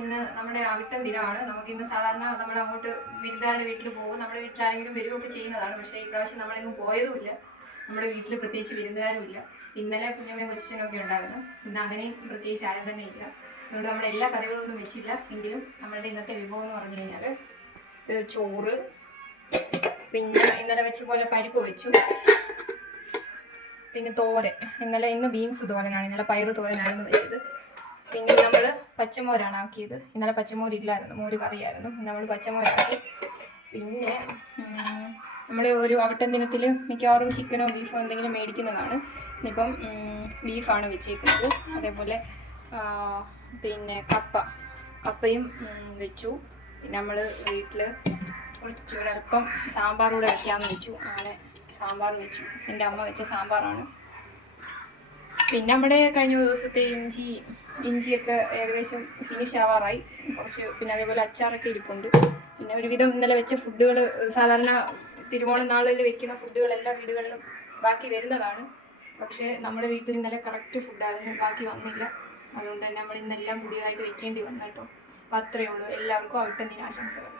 ഇന്ന് നമ്മുടെ അവിട്ടം ദിനമാണ്. നമുക്കിന്ന് സാധാരണ നമ്മൾ അങ്ങോട്ട് വിരുന്നുകാരുടെ വീട്ടിൽ പോകും, നമ്മുടെ വീട്ടിൽ ആരെങ്കിലും വരികയൊക്കെ ചെയ്യുന്നതാണ്. പക്ഷേ ഈ പ്രാവശ്യം നമ്മളെങ്ങും പോയതുമില്ല, നമ്മുടെ വീട്ടിൽ പ്രത്യേകിച്ച് വിരുന്നുകാരും ഇല്ല. ഇന്നലെ കുഞ്ഞമ്മയും കൊച്ചച്ഛനൊക്കെ ഉണ്ടായിരുന്നു, ഇന്ന് അങ്ങനെയും പ്രത്യേകിച്ച് ആരും തന്നെ ഇല്ല. അതുകൊണ്ട് നമ്മുടെ എല്ലാ കറികളും ഒന്നും വെച്ചില്ല. എങ്കിലും നമ്മളുടെ ഇന്നത്തെ വിഭവം എന്ന് പറഞ്ഞു കഴിഞ്ഞാൽ ചോറ്, പിന്നെ ഇന്നലെ വെച്ച പോലെ പരിപ്പ് വെച്ചു, പിന്നെ തോരൻ. ഇന്ന് ബീൻസ് തോരനാണ്, ഇന്നലെ പയറ് തോരനായിരുന്നു വെച്ചത്. പിന്നെ നമ്മൾ പച്ചമോരാണ് ആക്കിയത്. ഇന്നലെ പച്ചമോരില്ലായിരുന്നു, മോര് കറിയായിരുന്നു. നമ്മൾ പച്ചമോരാക്കി. പിന്നെ നമ്മൾ ഒരു അവിട്ടം ദിനത്തിൽ മിക്കവാറും ചിക്കനോ ബീഫോ എന്തെങ്കിലും മേടിക്കുന്നതാണ്. ഇന്നിപ്പം ബീഫാണ് വെച്ചേക്കുന്നത്. അതേപോലെ പിന്നെ കപ്പയും വെച്ചു. പിന്നെ നമ്മൾ വീട്ടിൽ ഒരല്പം സാമ്പാർ കൂടെ വയ്ക്കാമെന്ന് വെച്ചു. അങ്ങനെ സാമ്പാർ വെച്ചു. എൻ്റെ അമ്മ വെച്ച സാമ്പാറാണ്. പിന്നെ നമ്മുടെ കഴിഞ്ഞ ദിവസത്തെ ഇഞ്ചിയൊക്കെ ഏകദേശം ഫിനിഷ് ആവാറായി കുറച്ച്. പിന്നെ അതേപോലെ അച്ചാറൊക്കെ ഇരിപ്പുണ്ട്. പിന്നെ ഒരുവിധം ഇന്നലെ വെച്ച ഫുഡുകൾ, സാധാരണ തിരുവോണം നാളിൽ വെക്കുന്ന ഫുഡുകൾ എല്ലാ വീടുകളിലും ബാക്കി വരുന്നതാണ്. പക്ഷേ നമ്മുടെ വീട്ടിൽ ഇന്നലെ കറക്റ്റ് ഫുഡായിരുന്നു, ബാക്കി വന്നില്ല. അതുകൊണ്ട് തന്നെ നമ്മൾ ഇന്നെല്ലാം പുതിയതായിട്ട് വെക്കേണ്ടി വന്നു കേട്ടോ. അപ്പോൾ അത്രയേ ഉള്ളൂ. എല്ലാവർക്കും അവിട്ടം ദിനാശംസകൾ.